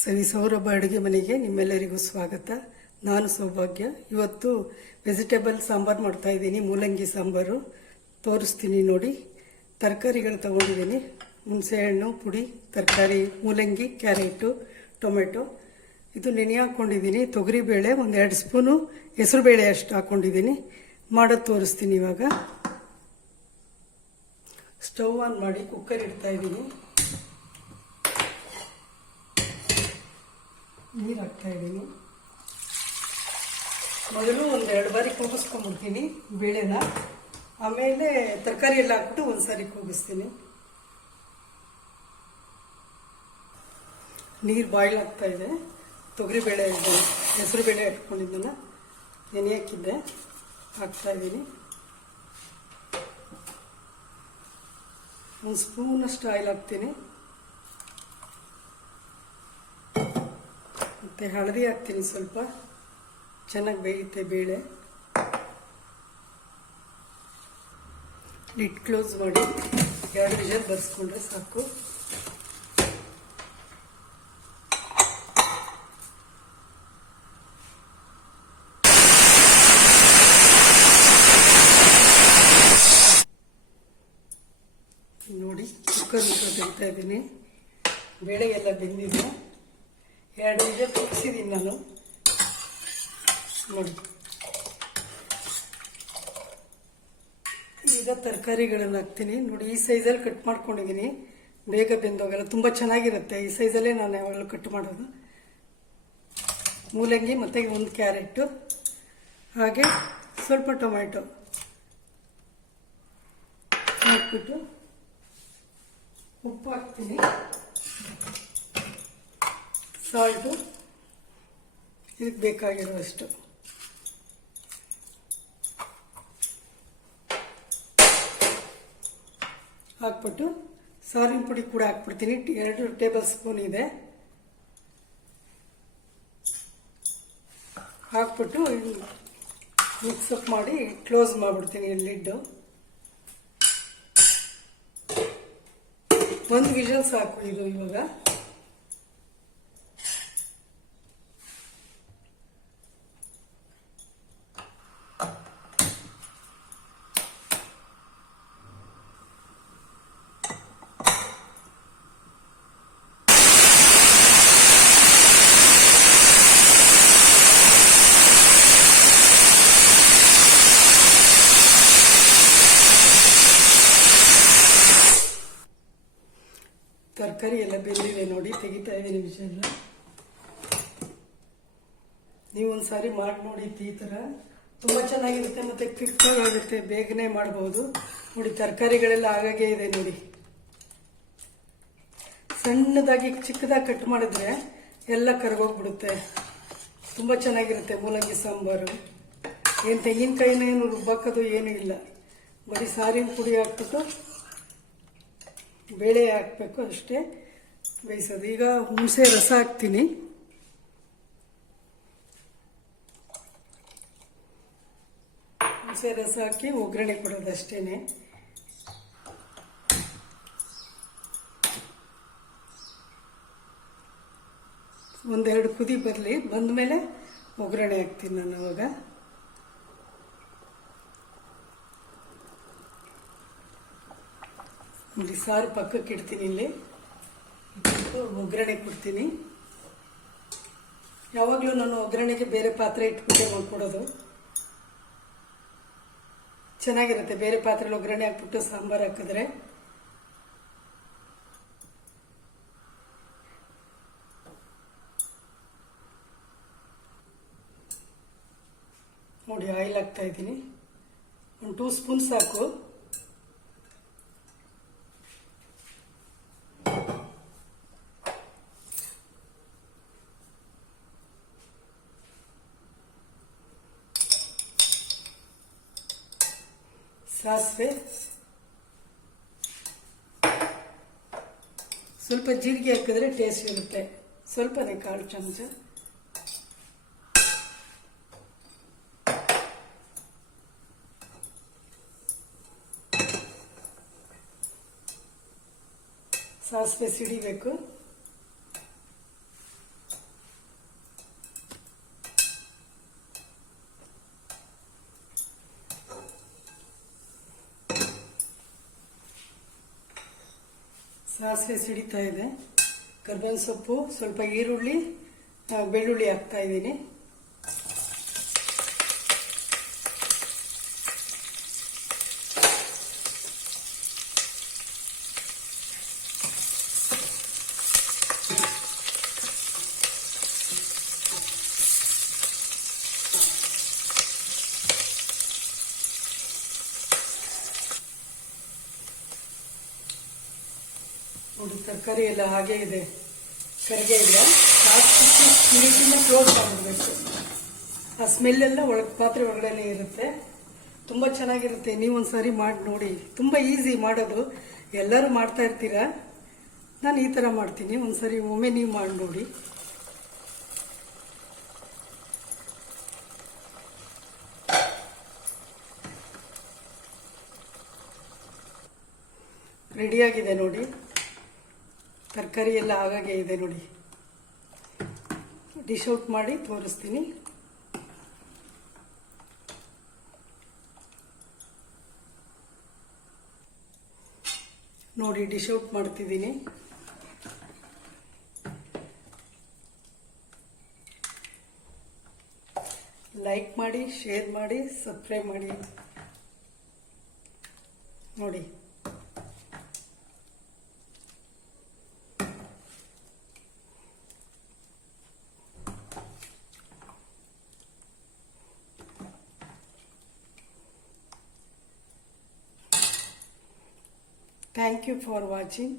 ಸವಿಸೌರಭ ಅಡುಗೆ ಮನೆಗೆ ನಿಮ್ಮೆಲ್ಲರಿಗೂ ಸ್ವಾಗತ. ನಾನು ಸೌಭಾಗ್ಯ. ಇವತ್ತು ವೆಜಿಟೇಬಲ್ ಸಾಂಬಾರು ಮಾಡ್ತಾ ಇದ್ದೀನಿ. ಮೂಲಂಗಿ ಸಾಂಬಾರು ತೋರಿಸ್ತೀನಿ ನೋಡಿ. ತರಕಾರಿಗಳು ತಗೊಂಡಿದ್ದೀನಿ. ಹುಣಸೆಹಣ್ಣು ಪುಡಿ, ತರಕಾರಿ, ಮೂಲಂಗಿ, ಕ್ಯಾರೆಟು, ಟೊಮೆಟೊ. ಇದು ನೆನೆ ಹಾಕ್ಕೊಂಡಿದ್ದೀನಿ. ತೊಗರಿಬೇಳೆ ಒಂದು 2 ಸ್ಪೂನು, ಹೆಸರುಬೇಳೆ ಅಷ್ಟು ಹಾಕ್ಕೊಂಡಿದ್ದೀನಿ. ಮಾಡೋದು ತೋರಿಸ್ತೀನಿ. ಇವಾಗ ಸ್ಟವ್ ಆನ್ ಮಾಡಿ ಕುಕ್ಕರ್ ಇಡ್ತಾ ಇದ್ದೀನಿ. ನೀರು ಹಾಕ್ತಾ ಇದ್ದೀನಿ. ಮೊದಲು ಒಂದು 2 ಬಾರಿ ಕೂಗಿಸ್ಕೊಂಡ್ಬಿಡ್ತೀನಿ ಬೇಳೆನ. ಆಮೇಲೆ ತರಕಾರಿ ಎಲ್ಲ ಹಾಕ್ಬಿಟ್ಟು ಒಂದ್ಸಾರಿ ಕೂಗಿಸ್ತೀನಿ. ನೀರು ಬಾಯ್ಲ್ ಆಗ್ತಾ ಇದೆ. ತೊಗರಿಬೇಳೆ, ಹೆಸರು ಬೇಳೆ ಇಟ್ಕೊಂಡಿದ್ದನ್ನು ನೆನೆ ಹಾಕಿದ್ದೆ, ಹಾಕ್ತಾ ಇದ್ದೀನಿ. 1 ಸ್ಪೂನಷ್ಟು ಆಯಿಲ್ ಹಾಕ್ತೀನಿ. ಮತ್ತು ಹಳದಿ ಹಾಕ್ತೀನಿ ಸ್ವಲ್ಪ, ಚೆನ್ನಾಗಿ ಬೇಯುತ್ತೆ ಬೇಳೆ. ಲಿಡ್ ಕ್ಲೋಸ್ ಮಾಡಿ 2 ವಿಷಲ್ ಬರ್ಸ್ಕೊಂಡ್ರೆ ಸಾಕು. ನೋಡಿ, ಕುಕ್ಕರ್ ತೆಗಿತಾ ಇದ್ದೀನಿ. ಬೇಳೆ ಎಲ್ಲ ಬೆಂದಿದೆ. 2 ವಿಷಲ್ ಕುದಿಸಿದ್ದೀನಿ ನಾನು. ನೋಡಿ, ಈಗ ತರಕಾರಿಗಳನ್ನು ಹಾಕ್ತೀನಿ. ನೋಡಿ, ಈ ಸೈಜಲ್ಲಿ ಕಟ್ ಮಾಡ್ಕೊಂಡಿದ್ದೀನಿ. ಬೇಗ ಬೆಂದೋಗಲ್ಲ, ತುಂಬ ಚೆನ್ನಾಗಿರುತ್ತೆ. ಈ ಸೈಜಲ್ಲೇ ನಾನು ಯಾವಾಗಲೂ ಕಟ್ ಮಾಡೋದು. ಮೂಲಂಗಿ ಮತ್ತು 1 ಕ್ಯಾರೆಟು, ಹಾಗೆ ಸ್ವಲ್ಪ ಟೊಮೆಟೊ ಹಾಕ್ಬಿಟ್ಟು ಉಪ್ಪು ಹಾಕ್ತೀನಿ, ಸಾಲ್ಟು ಇದಕ್ಕೆ ಬೇಕಾಗಿರುವಷ್ಟು. ಹಾಕ್ಬಿಟ್ಟು ಸಾರಿನ ಪುಡಿ ಕೂಡ ಹಾಕ್ಬಿಡ್ತೀನಿ. 2 ಟೇಬಲ್ ಸ್ಪೂನ್ ಇದೆ. ಹಾಕ್ಬಿಟ್ಟು ಮಿಕ್ಸಪ್ ಮಾಡಿ ಕ್ಲೋಸ್ ಮಾಡಿಬಿಡ್ತೀನಿ ಲಿಡ್ಡು. 1 ವಿಷಲ್ ಸಾಕು ಇದು. ಇವಾಗ ತರಕಾರಿ ಎಲ್ಲ ಬೆಂದಿದೆ ನೋಡಿ, ತೆಗಿತಾ ಇದ್ದೀನಿ ವಿಷಲ್. ನೀವು ಒಂದ್ಸಾರಿ ಮಾಡಿ ನೋಡಿ. ಈ ಥರ ತುಂಬ ಚೆನ್ನಾಗಿರುತ್ತೆ ಮತ್ತು ಕ್ವಿಕ್ಕಾಗಿ ಆಗುತ್ತೆ, ಬೇಗನೆ ಮಾಡ್ಬೋದು. ನೋಡಿ, ತರಕಾರಿಗಳೆಲ್ಲ ಆಗಾಗೆ ಇದೆ ನೋಡಿ. ಸಣ್ಣದಾಗಿ ಚಿಕ್ಕದಾಗಿ ಕಟ್ ಮಾಡಿದ್ರೆ ಎಲ್ಲ ಕರಗೋಗ್ಬಿಡುತ್ತೆ. ತುಂಬ ಚೆನ್ನಾಗಿರುತ್ತೆ ಮೂಲಂಗಿ ಸಾಂಬಾರು. ಏನು ತೆಂಗಿನಕಾಯಿನೇನು ರುಬ್ಬಾಕೋದು ಏನೂ ಇಲ್ಲ. ಬರೀ ಸಾರಿನ ಪುಡಿ ಹಾಕ್ಬಿಟ್ಟು ಬೇಳೆ ಹಾಕಬೇಕು ಅಷ್ಟೇ, ಬೇಯಿಸೋದು. ಈಗ ಹುಣಸೆ ರಸ ಹಾಕ್ತೀನಿ. ಹುಣಸೆ ರಸ ಹಾಕಿ ಒಗ್ಗರಣೆ ಕೊಡೋದು ಅಷ್ಟೇನೆ. ಒಂದೆರಡು ಕುದಿ ಬರಲಿ, ಬಂದಮೇಲೆ ಒಗ್ಗರಣೆ ಹಾಕ್ತೀನಿ ನಾನು. ಅವಾಗ ಇಲ್ಲಿ ಸಾರು ಪಕ್ಕಕ್ಕೆ ಇಡ್ತೀನಿ. ಇಲ್ಲಿ ಒಗ್ಗರಣೆ ಕೊಡ್ತೀನಿ. ಯಾವಾಗಲೂ ನಾನು ಒಗ್ಗರಣೆಗೆ ಬೇರೆ ಪಾತ್ರೆ ಇಟ್ಬಿಟ್ಟೆ ಮಾಡ್ಕೊಡೋದು. ಚೆನ್ನಾಗಿರುತ್ತೆ ಬೇರೆ ಪಾತ್ರೆಯಲ್ಲಿ ಒಗ್ಗರಣೆ ಹಾಕ್ಬಿಟ್ಟು ಸಾಂಬಾರು ಹಾಕಿದ್ರೆ. ನೋಡಿ, ಆಯಿಲ್ ಹಾಕ್ತಾ ಇದ್ದೀನಿ. 1 2 ಸ್ಪೂನ್ ಸಾಕು. ಸಾಸಿವೆ, ಸ್ವಲ್ಪ ಜೀರಿಗೆ ಹಾಕಿದ್ರೆ ಟೇಸ್ಟ್ ಇರುತ್ತೆ. ಸ್ವಲ್ಪನೇ, 1/4 ಚಮಚ. ಸಾಸಿವೆ ಸಿಡಿಬೇಕು. ಸಾಸಿವೆ ಸಿಡಿತಾ ಇದೆ. ಕರ್ಬೇವಿನ ಸೊಪ್ಪು, ಸ್ವಲ್ಪ ಈರುಳ್ಳಿ, ಬೆಳ್ಳುಳ್ಳಿ ಹಾಕ್ತಾ ಇದ್ದೀನಿ. ನೋಡಿ ತರಕಾರಿ ಎಲ್ಲ ಹಾಗೆ ಇದೆ, ಕರಿಗೆ ಇಲ್ಲ. ನೀರಿನ ಕ್ಲೋಸ್ ಮಾಡಿಬಿಡ್ಬೇಕು. ಆ ಸ್ಮೆಲ್ ಎಲ್ಲ ಪಾತ್ರೆ ಒಳಗಡೆ ಇರುತ್ತೆ. ತುಂಬ ಚೆನ್ನಾಗಿರುತ್ತೆ. ನೀವು ಒಂದ್ಸರಿ ಮಾಡಿ ನೋಡಿ. ತುಂಬ ಈಸಿ ಮಾಡೋದು, ಎಲ್ಲರೂ ಮಾಡ್ತಾ ಇರ್ತೀರಾ. ನಾನು ಈ ಥರ ಮಾಡ್ತೀನಿ. ಒಂದ್ಸರಿ ಒಮ್ಮೆ ನೀವು ಮಾಡಿ ನೋಡಿ. ರೆಡಿಯಾಗಿದೆ ನೋಡಿ. ತರಕಾರಿ ಎಲ್ಲ ಹಾಗಾಗೆ ಇದೆ ನೋಡಿ. ಡಿಶ್ ಔಟ್ ಮಾಡಿ ತೋರಿಸ್ತೀನಿ. ನೋಡಿ ಡಿಶ್ ಔಟ್ ಮಾಡ್ತಿದ್ದೀನಿ. ಲೈಕ್ ಮಾಡಿ, ಶೇರ್ ಮಾಡಿ, ಸಬ್ಸ್ಕ್ರೈಬ್ ಮಾಡಿ ನೋಡಿ. Thank you for watching.